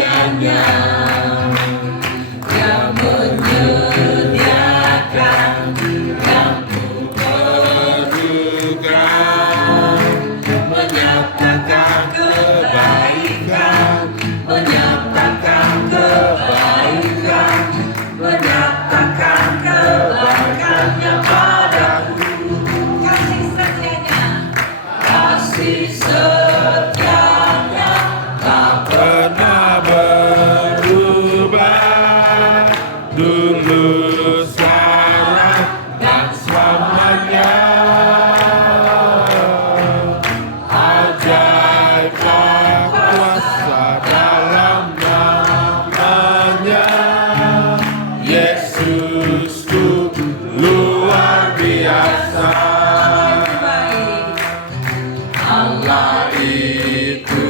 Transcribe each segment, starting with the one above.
kesetianya, Dia menyediakan yang ku perlukan, menyatakan kebaikan, menyatakan kebaikan, menyatakan kebaikannya padaku. Kasih setianya, kasih setianya tak pernah berubah, dulu sekarang dan selamanya. Ajaib kuasa dalam namanya, Yesusku luar biasa. Allah itu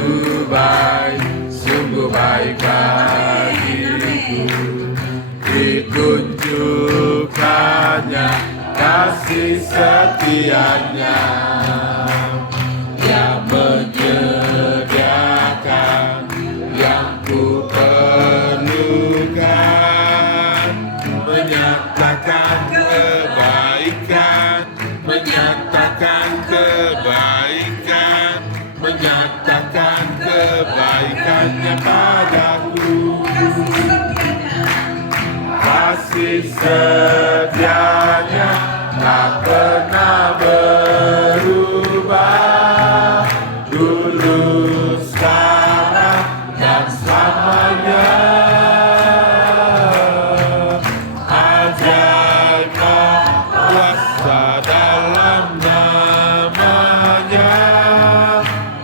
baik, sungguh baik bagiku. Ditunjukkannya kasih setianya, Dia menyediakan yang ku perlukan, menyatakan kebaikan, menyatakan kebaikan, menyatakan kebaikannya padaku. Kasih setianya tak pernah berubah, dulu sekarang dan selamanya. Ajaib kuasa dalam namanya,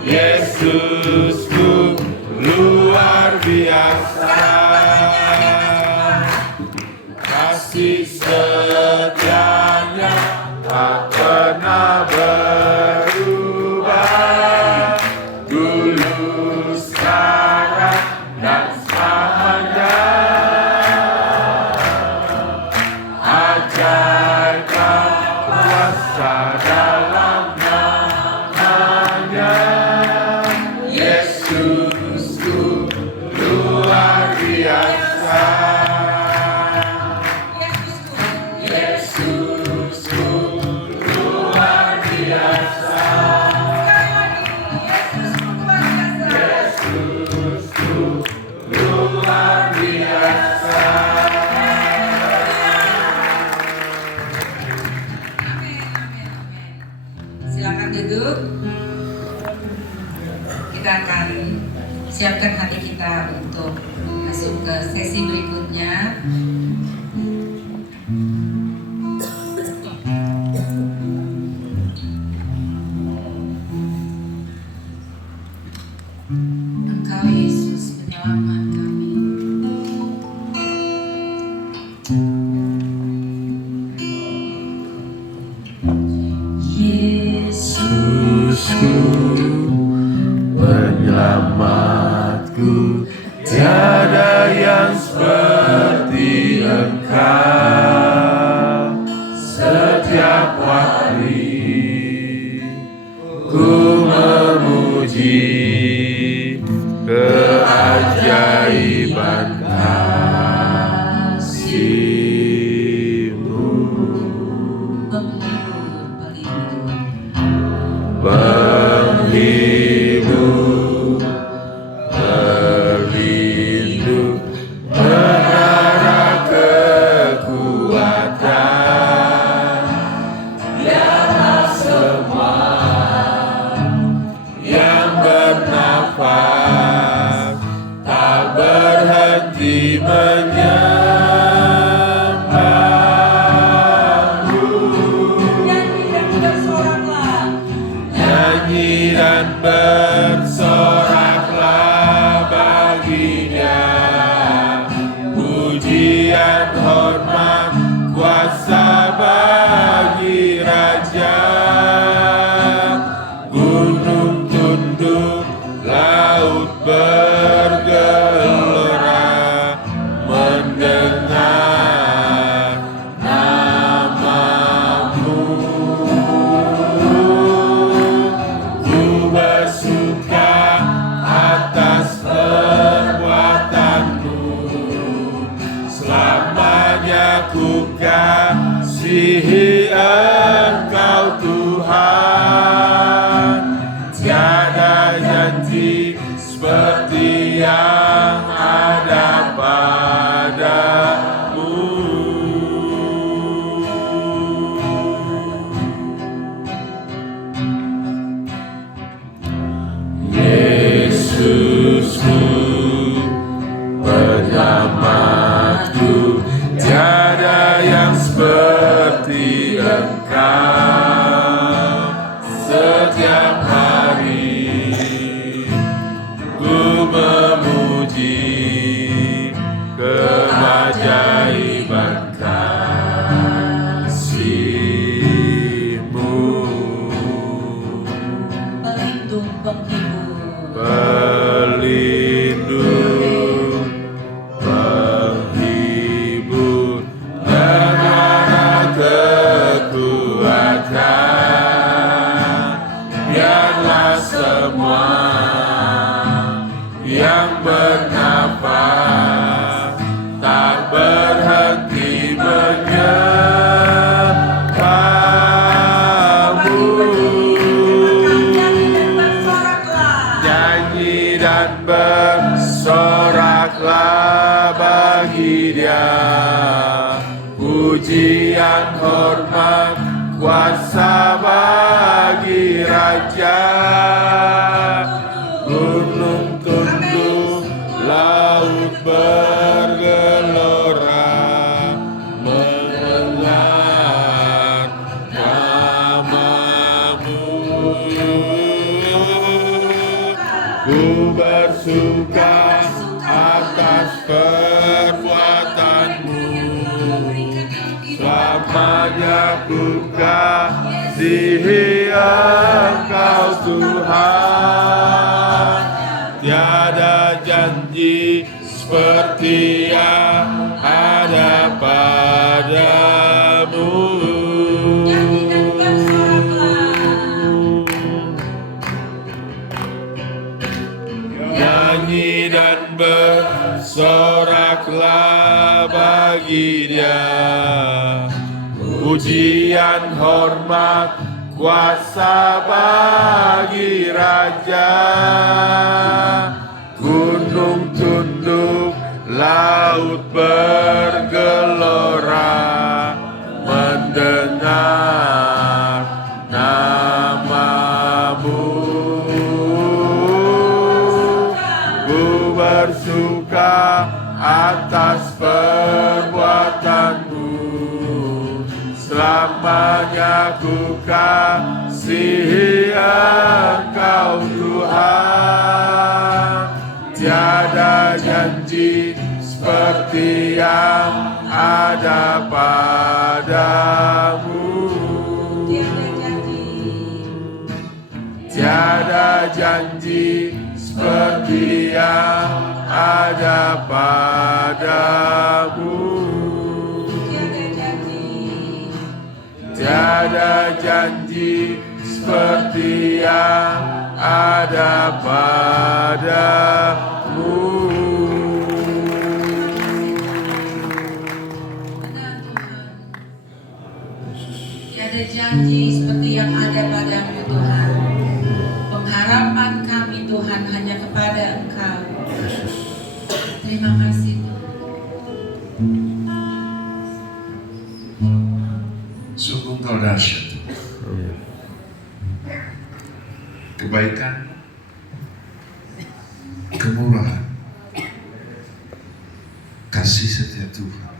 Yesusku luar biasa. Kasih setianya tak pernah berubah, dulu sekarang dan selamanya. Ajaib kuasa dalam namanya, Yesusku luar biasa. Yesusku luar biasa. Yesusku luar biasa. Silakan duduk. Kita akan siapkan hati kita untuk masuk ke sesi berikutnya. Engkau Yesus penyelamat kami. Yesusku penyelamatku, tiada yang seperti Engkau. Setiap hari ku memuji keajaiban kasih-Mu. Penghibur, pelindung, menara kekuatan, biarlah semua yang bernafas tak berhenti menyembah-Mu. Nyanyi dan bersoraklah baginya, pujian, hormat, kuasa bagi Raja. Gunung tunduk, laut bergelora, mendengar nama-Mu. Ku bersuka semua yang bernafas tak berhenti menyembahmu. Nyanyi dan bersoraklah bagi Dia, pujian hormat kuasa bagi Raja. Gunung tunduk, laut bergelora, mengenang nama-Mu. Ku bersuka atas perbuatan-Mu, selamanya ku kasihi Engkau Tuhan. Tiada janji seperti yang ada padamu. Nyanyi dan bersoraklah bagi Dia, pujian hormat kuasa bagi Raja. Gunung tunduk, laut bergelora, mendengar nama-Mu. Ku bersuka atas perbuatan-Mu, selamanya ku kasihi Engkau Tuhan. Tiada janji seperti yang ada padamu. Tiada janji seperti yang ada padamu. Tiada janji seperti yang ada padamu. Tiada janji seperti yang ada padamu Tuhan. Pengharapan kami Tuhan hanya kepada Engkau. Terima kasih Tuhan. Sungguh Engkau dahsyat. Kebaikan, kemurahan, kasih setia Tuhan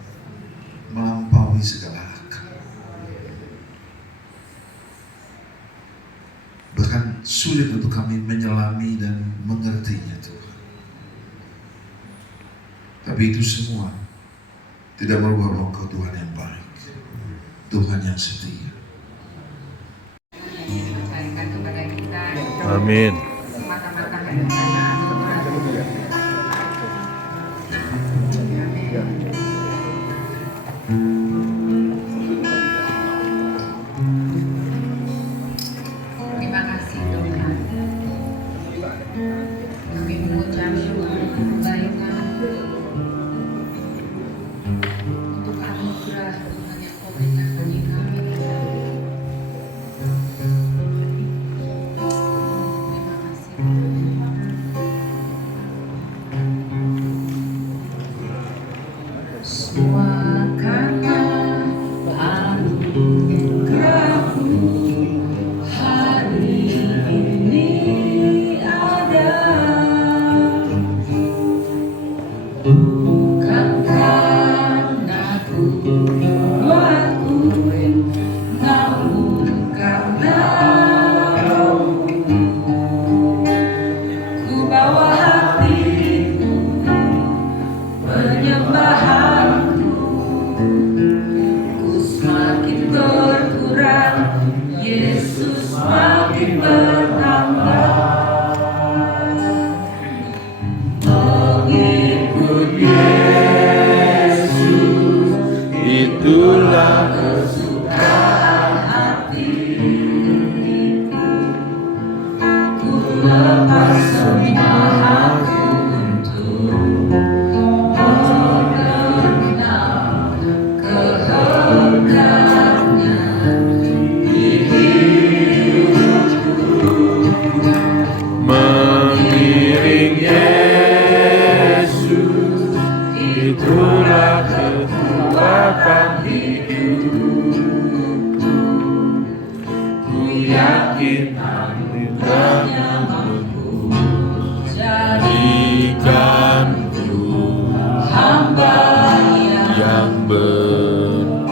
melampaui segala akal. Bahkan sulit untuk kami menyelami dan mengertinya Tuhan. Tapi itu semua tidak merubah bahwa Engkau Tuhan yang baik, Tuhan yang setia. Amin. Mata-mata kebenaran Tuhan. Terima kasih Tuhan. Kami mengucap syukur kebaikan untuk anugerah Tuhan yang Kau berikan bagi kami. Itulah kesukaan hatiku. yakin anugerahnya mampu jadikanku hamba yang berkenan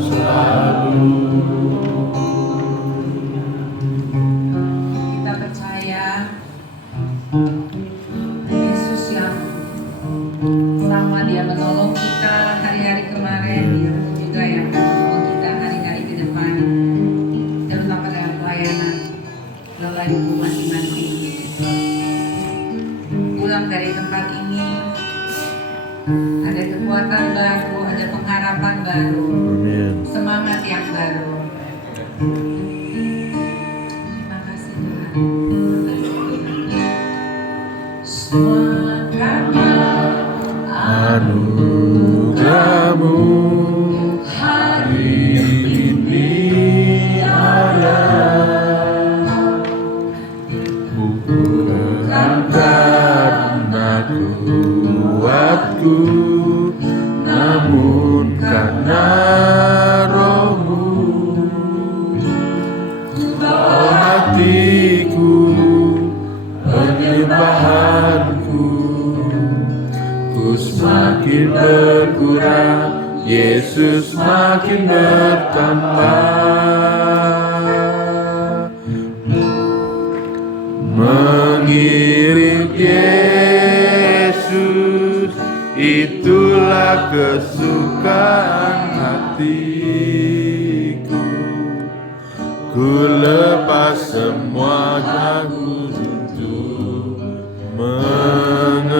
selalu. Kita percaya Yesus yang sama dia menolong kita hari-hari kemarin, dia juga yang akan menolong kita hari-hari ke depan, terutama dalam pelayanan Lola Hubungan Iman ini. Pulang dari tempat ini ada kekuatan baru, ada pengharapan baru, semangat yang baru. Terima kasih Tuhan. Semua karena Anugerahmu hari ini ada, bukan karena kuatku, namun karena Roh-Mu. Bawa hatiku, penyembahanku, ku semakin berkurang, Yesus makin bertambah. Mengiring Yesus, itulah kesukaan hatiku. Ku lepas semua aku untuk mengenal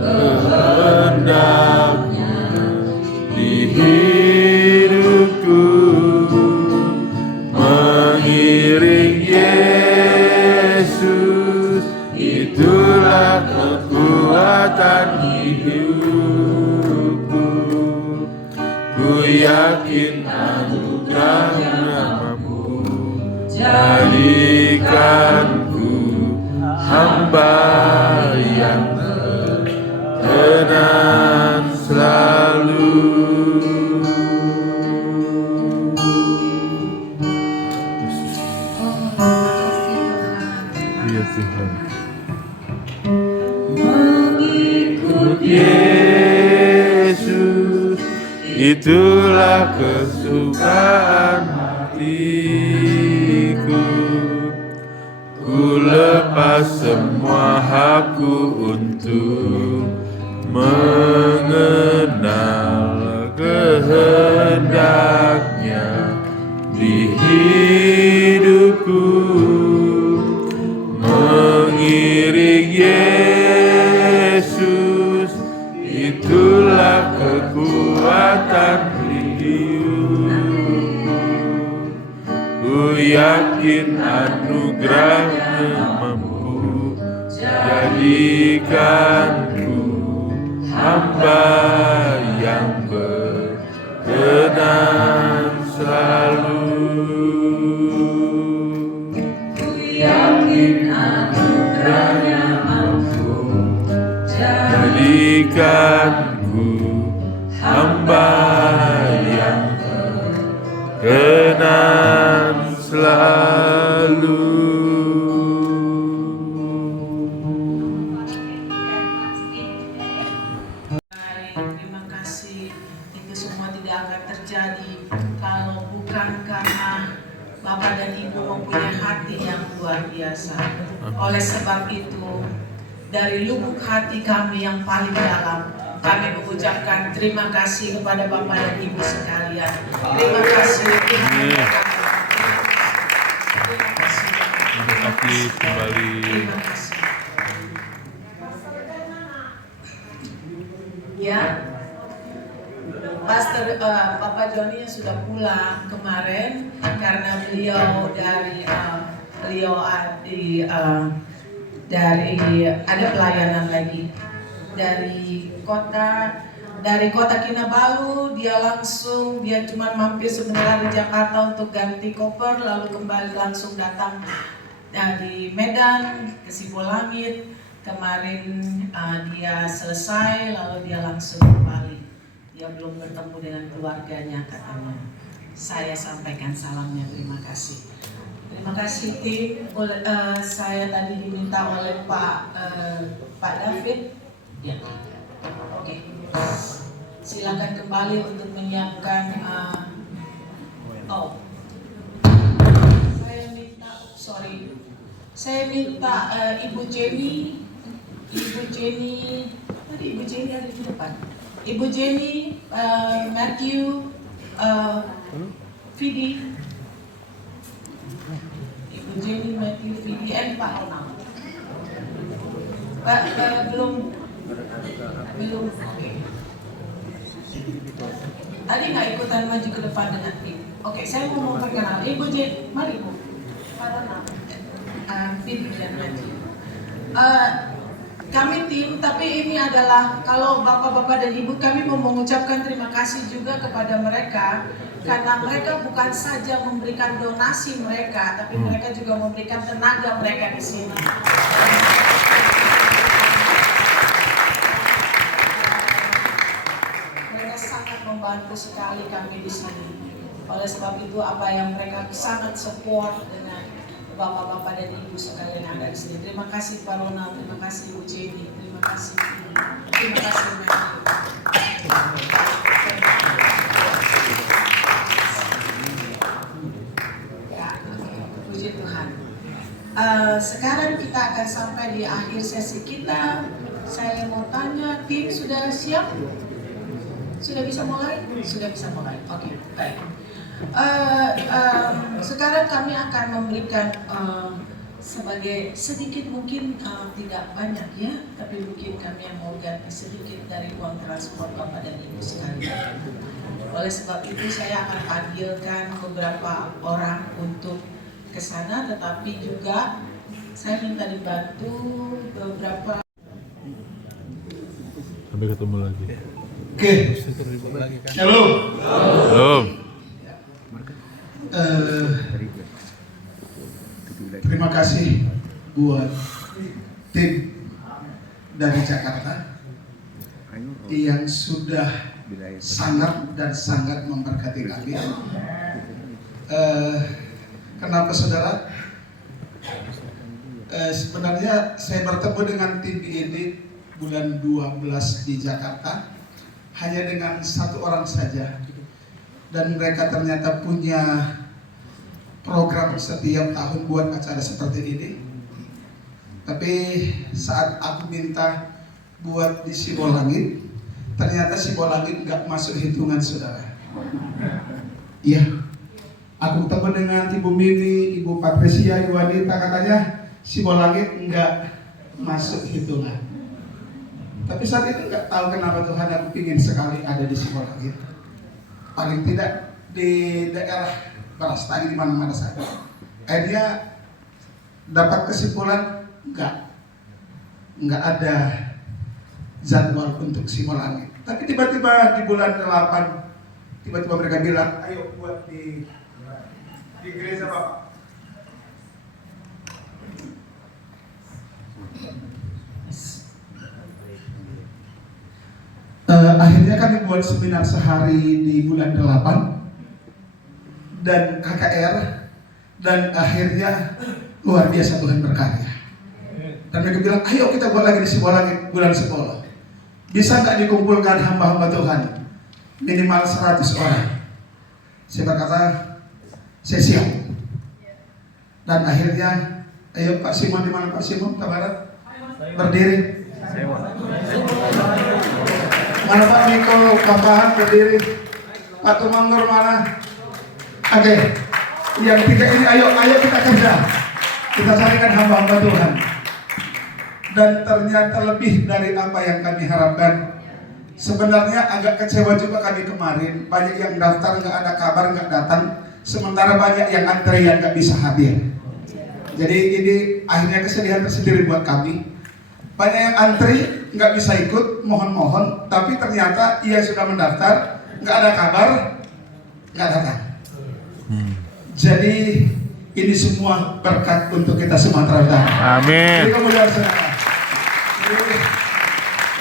kehendaknya di hidupku. Mengiring Yesus, itulah kekuatan hidupku. Ku yakin anugerahnya mampu jadikanku hamba yang berkenan selalu. Iya Tuhan. Mengikut Yesus, itulah kesukaan hatiku. Ku lepas semua hakku untuk mengenal kehendaknya di hidupku. Mengiring Yesus, itulah kekuatan hidupku. Ku yakin anugerahnya mampu jadikanku hamba yang berkenan selalu. Ku yakin anugerahnya mampu jadikanku hamba yang berkenan selalu. Terima kasih. Itu semua tidak akan terjadi kalau bukan karena Bapak dan Ibu mempunyai hati yang luar biasa. Oleh sebab itu, dari lubuk hati kami yang paling dalam, kami mengucapkan terima kasih kepada Bapak dan Ibu sekalian. Terima kasih. Terima kasih. Terima kasih kembali. Terima kasih. Ya, Pastor Papa Joni sudah pulang kemarin karena beliau dari ada pelayanan lagi dari kota Kinabalu. Dia cuma mampir sebentar di Jakarta untuk ganti koper, lalu kembali langsung datang dari Medan ke Sibolangit. Kemarin dia selesai, lalu dia langsung kembali. Dia belum bertemu dengan keluarganya katanya. saya sampaikan salamnya. Terima kasih. Terima kasih tim. Saya tadi diminta oleh Pak David. Ya. Oke. Silakan kembali untuk menyiapkan. Saya minta Ibu Jenny tadi Ibu Jenny ada di depan. Ibu Jenny, Matthew, Fidi. Ibu Jenny, Matthew, Fidi, and Pak Ronald. Belum. Oke. Tadi nggak ikutan maju ke depan dengan tim. Oke, saya mau memperkenalkan Ibu Jenny. Mari Bu. Pak Ronald, Fidi dan Matthew. Kami tim, tapi ini adalah kalau bapak-bapak dan ibu, kami mau mengucapkan terima kasih juga kepada mereka karena mereka bukan saja memberikan donasi mereka, tapi mereka juga memberikan tenaga mereka di sini. Mereka sangat membantu sekali kami di sini. Oleh sebab itu, apa yang mereka sangat support dengan bapak-bapak dan ibu sekalian yang ada di sini. Terima kasih Pak Ronald, terima kasih Ibu Jenny, terima kasih. Terima kasih. Ya, puji Tuhan. Sekarang kita akan sampai di akhir sesi kita. Saya mau tanya, tim sudah siap? Sudah bisa mulai? Sudah bisa mulai. Oke, baik. Sekarang kami akan memberikan sebagai sedikit mungkin tidak banyak ya, tapi mungkin kami yang mau ganti sedikit dari uang transport Bapak dan Ibu sekalian. Oleh sebab itu saya akan panggilkan beberapa orang untuk ke sana, tetapi juga saya minta dibantu beberapa. Sampai ketemu lagi. Oke. Shalom. Belum. Terima kasih buat tim dari Jakarta yang sudah sangat dan sangat memberkati kami. Kenapa saudara? Sebenarnya saya bertemu dengan tim ini bulan 12 di Jakarta hanya dengan satu orang saja, dan mereka ternyata punya program setiap tahun buat acara seperti ini. Tapi saat aku minta buat di Sibolangit, ternyata Sibolangit nggak masuk hitungan saudara. Iya, aku ketemu dengan Ibu Mimi, Ibu Patricia, Ibu Wanita, katanya Sibolangit nggak masuk hitungan. Tapi saat itu nggak tahu kenapa Tuhan, aku ingin sekali ada di Sibolangit. Paling tidak di daerah Barastagi, di mana-mana saja. Akhirnya dapat kesimpulan nggak ada jadwal untuk Sibolangit. Tapi tiba-tiba di bulan 8 tiba-tiba mereka bilang, ayo buat di gereja Bapak. Akhirnya kami buat seminar sehari di bulan 8 dan KKR, dan akhirnya luar biasa Tuhan berkarya. Dan mereka bilang, ayo kita buat lagi di Sibolangit bulan 10. Bisa nggak dikumpulkan hamba-hamba Tuhan minimal 100 orang? Saya berkata, saya siap. Dan akhirnya, ayo Pak Simon, di mana Pak Simon? Kabaran? Berdiri. Mana Pak Niko, Bapahan berdiri. Pak Tumanggur mana? Oke, yang tiga ini ayo kita kerja. Kita carikan hamba-hamba Tuhan. Dan ternyata lebih dari apa yang kami harapkan. Sebenarnya agak kecewa juga kami kemarin. Banyak yang daftar nggak ada kabar, nggak datang. Sementara banyak yang antrian nggak bisa hadir. Jadi ini akhirnya kesedihan tersendiri buat kami. Banyak yang antri nggak bisa ikut, mohon-mohon. Tapi ternyata ia sudah mendaftar, nggak ada kabar, nggak datang. Jadi ini semua berkat untuk kita semua terutama. Amin. Jadi kemudian saudara,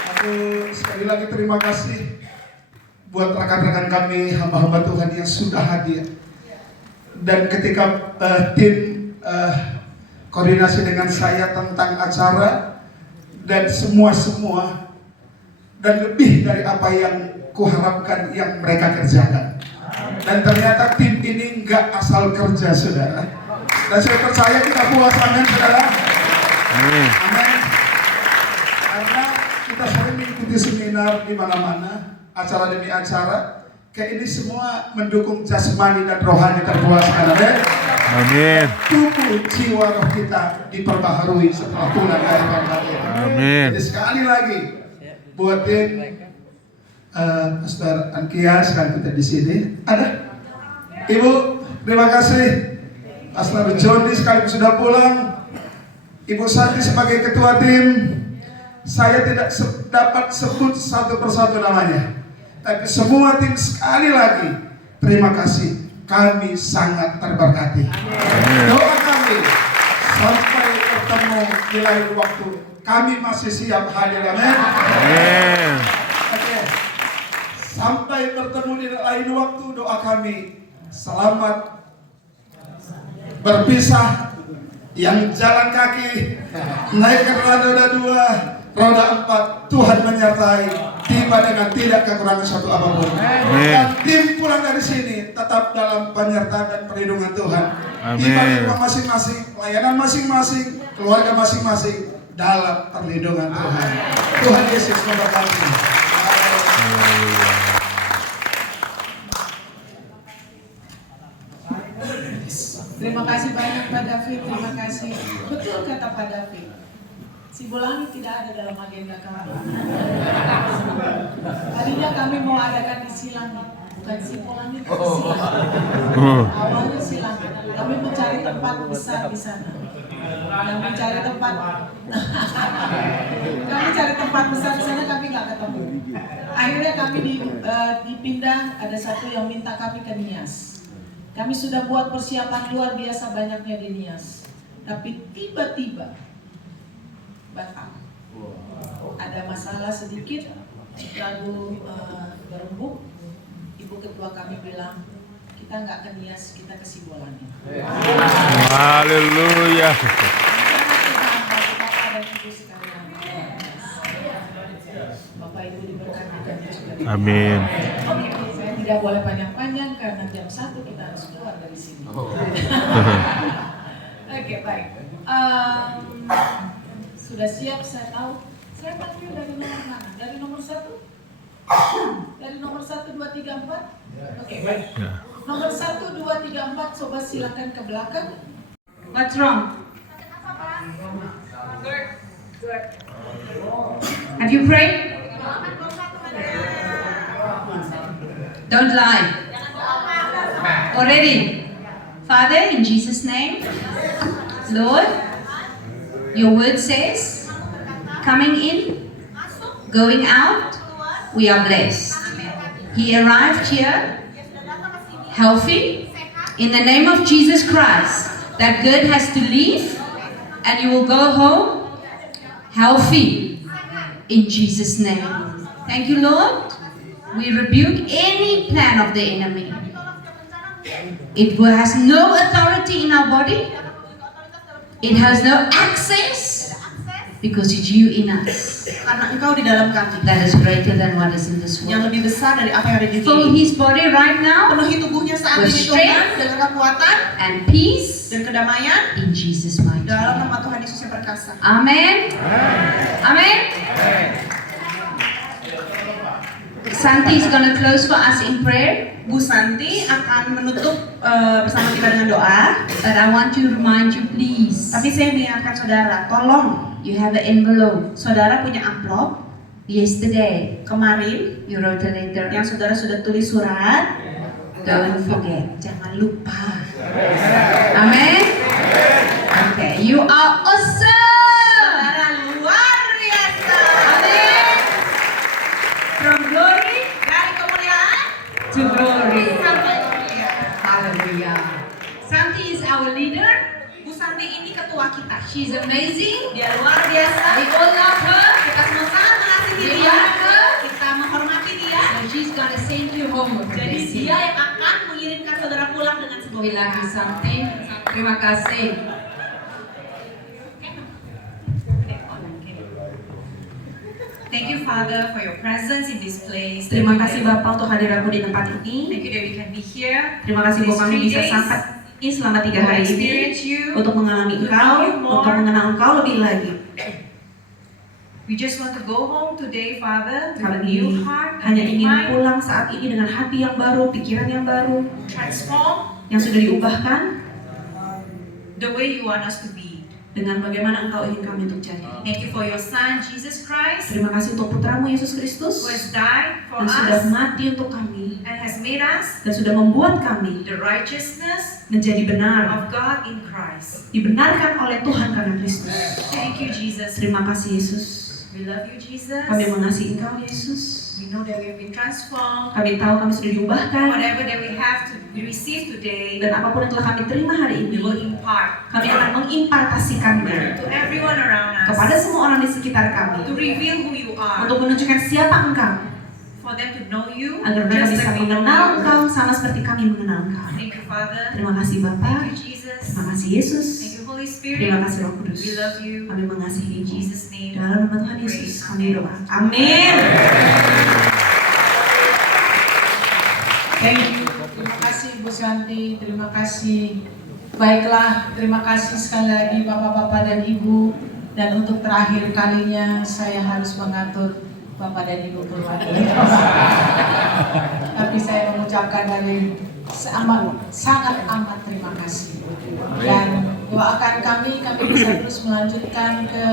aku sekali lagi terima kasih buat rekan-rekan kami, hamba-hamba Tuhan yang sudah hadir. Dan ketika tim koordinasi dengan saya tentang acara dan semua dan lebih dari apa yang kuharapkan yang mereka kerjakan. Dan ternyata tim ini nggak asal kerja, saudara. Dan saya percaya kita puas, amin, saudara. Amin. Amin. Karena kita sering mengikuti seminar di mana-mana, acara demi acara, kayak ini semua mendukung jasmani dan rohani terpuaskan. Amin. Amin. Tubuh jiwa roh kita diperbaharui setelah pulang dari Bangladesh. Amin. Jadi sekali lagi buatin Pastor Ankia sekarang kita di sini. Ada Ibu, terima kasih. Pastor Joni sekaligus sudah pulang. Ibu Santi sebagai ketua tim, saya tidak dapat sebut satu persatu namanya, tapi semua tim sekali lagi terima kasih. Kami sangat terberkati. Doa kami sampai bertemu di lain waktu. Kami masih siap hadir. Amin. Amin. Oke. Sampai bertemu di lain waktu, doa kami selamat berpisah. Yang jalan kaki naik ke roda 2, roda 4, Tuhan menyertai, tiba dengan tidak kekurangan satu apapun. Dan tim pulang dari sini tetap dalam penyertaan dan perlindungan Tuhan. Tiba di rumah masing-masing, pelayanan masing-masing, keluarga masing-masing dalam perlindungan Tuhan. Tuhan Yesus memberkati. Terima kasih banyak Pak David, terima kasih. Betul kata Pak David, Sibolangit tidak ada dalam agenda kami. Tadinya kami mau adakan di Silangit, bukan Sibolangit, Silangit. Awalnya Silangit, kami mencari tempat besar di sana. Dan mencari tempat, kami cari tempat besar di sana, kami nggak ketemu. Akhirnya kami dipindah, ada satu yang minta kami ke Nias. Kami sudah buat persiapan luar biasa banyaknya di Nias. Tapi tiba-tiba Batam ada masalah sedikit, lalu berembuk. Ibu ketua kami bilang, kita nggak ke Nias, kita ke Sibolangit. Haleluya. Bapak dan Ibu sekalian, Bapak Ibu diberkati dan juga. Amin. Saya tidak boleh panjang-panjang karena jam 1 kita harus keluar dari sini. Oke, baik. Sudah siap, saya tahu. Saya panggil dari nomor mana? Dari nomor 1? Dari nomor 1, 2, 3, 4? Oke, baik. Nomor 1, 2, 3, 4, coba silakan ke belakang. What's wrong? Have you prayed? Don't lie. Already. Father, in Jesus' name, Lord, your word says, coming in, going out, we are blessed. He arrived here healthy. In the name of Jesus Christ, that good has to leave and you will go home healthy. In Jesus' name. Thank you, Lord. We rebuke any plan of the enemy. It has no authority in our body. It has no access because it's you in us. Karena Engkau di dalam kami. That is greater than what is in this Yang world. lebih besar dari apa yang ada di Fill sini. his body right now Penuhi tubuhnya saat with ini Tuhan dengan kekuatan and peace dan kedamaian in Jesus' mighty dalam name. nama Tuhan Yesus yang perkasa. Amen. Amen. Santi is going to close for us in prayer. Bu Santi akan menutup bersama kita dengan doa. But I want to remind you, please. Tapi saya mengingatkan saudara, tolong, You have an envelope. saudara punya amplop. Yesterday, Kemarin you wrote a letter. yang saudara sudah tulis surat, Don't forget. jangan lupa. Amen. Okay, you are awesome. Saudara luar biasa. Amen. From glory Dari kemuliaan to glory. sampai kemuliaan. Hallelujah. Santi is our leader. Bu Santi ini ketua kita. She's amazing. Dia luar biasa. We all love her. Kita semua sangat mengasihi We dia. honor her. Kita menghormati dia. and she's gonna send you home with her Jadi blessing. dia yang akan mengirimkan saudara pulang dengan sebuah We love you berkat. something. Terima kasih. Thank you, Father, for your presence in this place. Terima kasih Bapak untuk hadiratmu di tempat ini. Thank you that we can be here Terima kasih bahwa kami bisa sampai ini selama 3 hari to ini experience you. untuk mengalami Engkau, untuk mengenal Engkau lebih lagi. We just want to go home today, Father, with a new Kami heart, a hanya new ingin mind, pulang saat ini dengan hati yang baru, pikiran yang baru, transform yang sudah diubahkan the way you want us to be. dengan bagaimana Engkau ingin kami untuk jadi. Thank you for your Son, Jesus Christ, Terima kasih untuk putramu Yesus Kristus who has died for yang sudah us mati untuk kami and has made us dan sudah membuat kami the righteousness menjadi benar, of God in Christ. dibenarkan oleh Tuhan karena Kristus. Thank you, Jesus. Terima kasih Yesus. We love you, Jesus. Kami mengasihi Engkau Yesus. We know that we have been transformed. Kami tahu kami sudah diubahkan Whatever that we have to receive today, dan apapun yang telah kami terima hari we ini, will impart kami akan mengimpartasikannya to everyone around us, kepada semua orang di sekitar kami to reveal who you are, untuk menunjukkan siapa Engkau, for them to know you, agar mereka just bisa like we know mengenal you. Engkau sama seperti kami mengenal Engkau. Thank you, Father. Terima kasih Bapa, Thank you, Jesus. terima kasih Yesus, Thank you, Holy Spirit. terima kasih Roh Kudus. We love you. Kami mengasihi In Jesus' name. dalam nama Tuhan Yesus kami doa. Amin. Thank you. Terima kasih Bu Santi, terima kasih. Baiklah, terima kasih sekali lagi Bapak-bapak dan Ibu. Dan untuk terakhir kalinya saya harus mengatur Bapak dan Ibu keluar. Tapi saya mengucapkan dari sangat amat terima kasih. Dan doakan kami bisa terus melanjutkan ke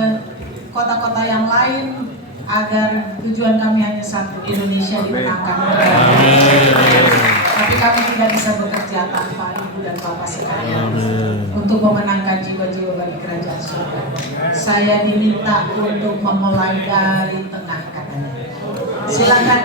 kota-kota yang lain agar tujuan kami hanya satu, Indonesia dimenangkan. Tapi kami tidak bisa bekerja tanpa Ibu dan Bapak sekalian untuk memenangkan jiwa-jiwa bagi kerajaan surga. Saya diminta untuk memulai dari tengah katanya. Silakan.